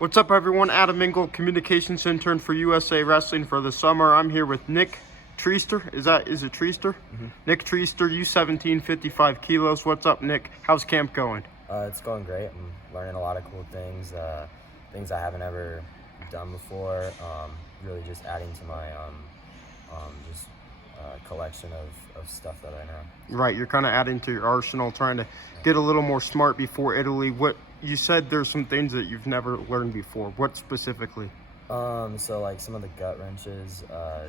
What's up, everyone? Adam Engel, communications intern for USA Wrestling for the summer. I'm here with Nick Treaster. Is it Treaster? Mm-hmm. Nick Treaster, U17, 55 kilos. What's up, Nick? How's camp going? It's going great. I'm learning a lot of cool things, things I haven't ever done before. Really just adding to my collection of stuff that I know. Right, you're kind of adding to your arsenal, trying to get a little more smart before Italy. What you said, there's some things that you've never learned before. What specifically? So like some of the gut wrenches,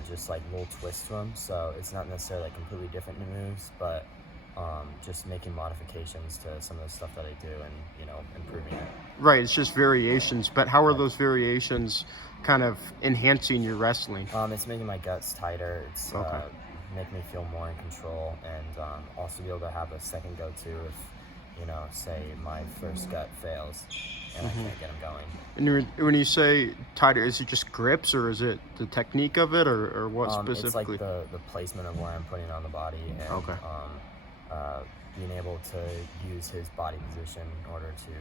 just like little twists to them. So it's not necessarily like completely different moves, but just making modifications to some of the stuff that I do and, improving it. Right, it's just variations, but how are those variations kind of enhancing your wrestling? It's making my guts tighter. It's making me feel more in control, and also be able to have a second go-to if, say my first gut fails and I can't get them going. And when you say tighter, is it just grips, or is it the technique of it, or what specifically? It's like the placement of where I'm putting it on the body, and being able to use his body position in order to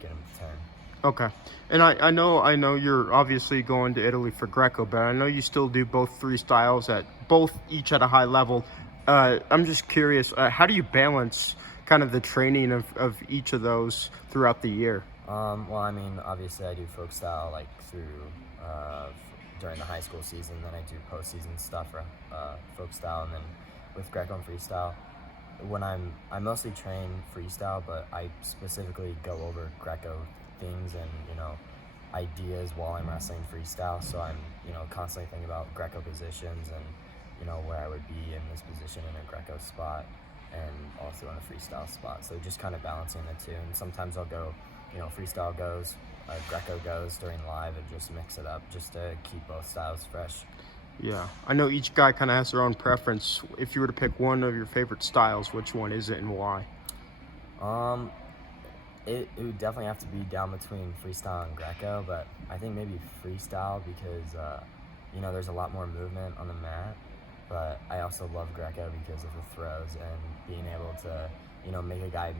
get him to turn. Okay. And I know you're obviously going to Italy for Greco, but I know you still do both three styles each at a high level. I'm just curious, how do you balance kind of the training of each of those throughout the year? Well, I mean, obviously I do folk style like through during the high school season, then I do postseason stuff for folk style, and then with Greco and freestyle. When I mostly train freestyle, but I specifically go over Greco things and ideas while I'm wrestling freestyle. So I'm constantly thinking about Greco positions and where I would be in this position in a Greco spot and also in a freestyle spot. So just kind of balancing the two. And sometimes I'll go freestyle goes, Greco goes during live, and just mix it up just to keep both styles fresh. Yeah, I know each guy kind of has their own preference. If you were to pick one of your favorite styles, which one is it and why? It would definitely have to be down between freestyle and Greco, but I think maybe freestyle because, there's a lot more movement on the mat, but I also love Greco because of the throws and being able to, make a guy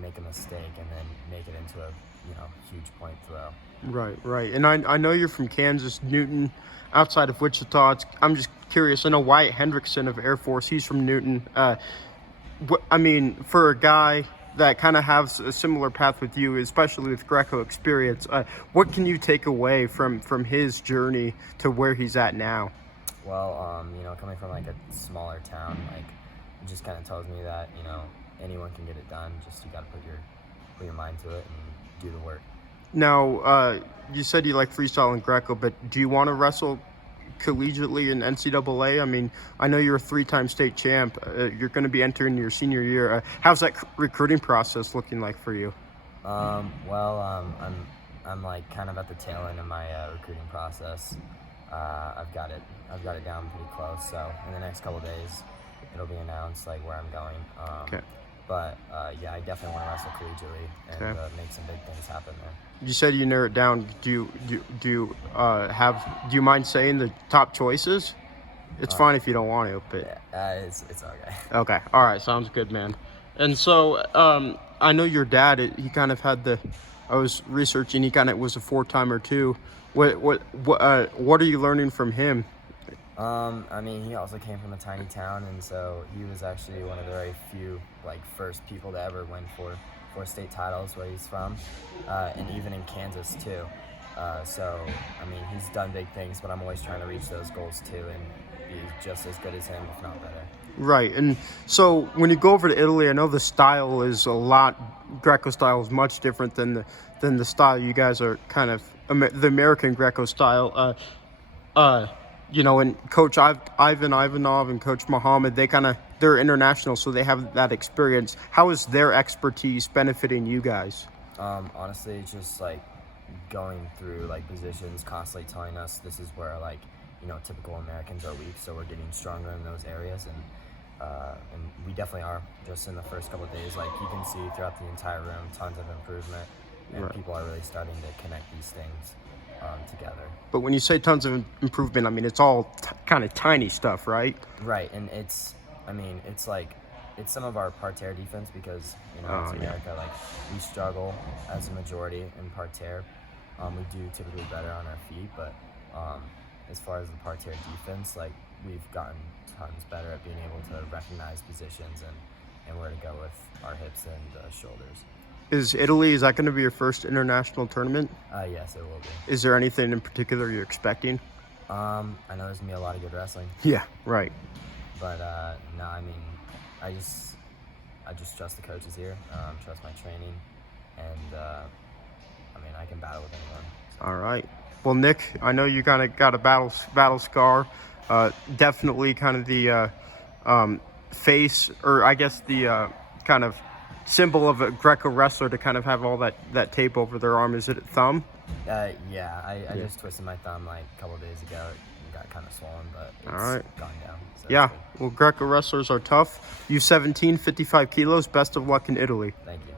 make a mistake and then make it into a, huge point throw. Right. And I know you're from Kansas, Newton, outside of Wichita. I'm just curious. I know Wyatt Hendrickson of Air Force, he's from Newton. For a guy that kind of has a similar path with you, especially with Greco experience, what can you take away from his journey to where he's at now? Well, coming from like a smaller town, like it just kind of tells me that, anyone can get it done. Just you got to put your mind to it and do the work. Now, you said you like freestyle and Greco, but do you want to wrestle collegiately in NCAA? I mean, I know you're a three-time state champ. You're going to be entering your senior year. How's that recruiting process looking like for you? I'm like kind of at the tail end of my recruiting process. I've got it down pretty close. So in the next couple of days, it'll be announced like where I'm going. Okay. But I definitely want to wrestle collegially and make some big things happen there. You said you narrowed it down. Do you mind saying the top choices? It's fine if you don't want to, but it's okay. Okay, all right, sounds good, man. And so I know your dad. He kind of had I was researching. He kind of was a four-timer too. What are you learning from him? He also came from a tiny town, and so he was actually one of the very few first people to ever win four state titles where he's from, and even in Kansas too. He's done big things, but I'm always trying to reach those goals too and be just as good as him, if not better. Right. And so when you go over to Italy, I know the style is Greco style is much different than the style you guys are kind of the American Greco style. And Coach Ivan Ivanov and Coach Muhammad, they're international, so they have that experience. How is their expertise benefiting you guys? Honestly, it's just going through positions, constantly telling us this is where typical Americans are weak, so we're getting stronger in those areas, and we definitely are. Just in the first couple of days, you can see throughout the entire room, tons of improvement, and people are really starting to connect these things together. But when you say tons of improvement, it's all kind of tiny stuff, right? Right, and it's some of our parterre defense because, it's America, we struggle as a majority in parterre. We do typically better on our feet, but as far as the parterre defense, like we've gotten tons better at being able to recognize positions and where to go with our hips and shoulders. Is that going to be your first international tournament? Yes, it will be. Is there anything in particular you're expecting? I know there's gonna be a lot of good wrestling. Yeah, right. But no, I mean, I just trust the coaches here, trust my training, and I mean, I can battle with anyone. So. All right. Well, Nick, I know you kind of got a battle scar. Definitely kind of the face, or I guess the kind of symbol of a Greco wrestler to kind of have all that tape over their arm. Is it a thumb? Yeah, I just twisted my thumb like a couple of days ago. It got kind of swollen, but it's gone down. So yeah, well, Greco wrestlers are tough. U17, 55 kilos. Best of luck in Italy. Thank you.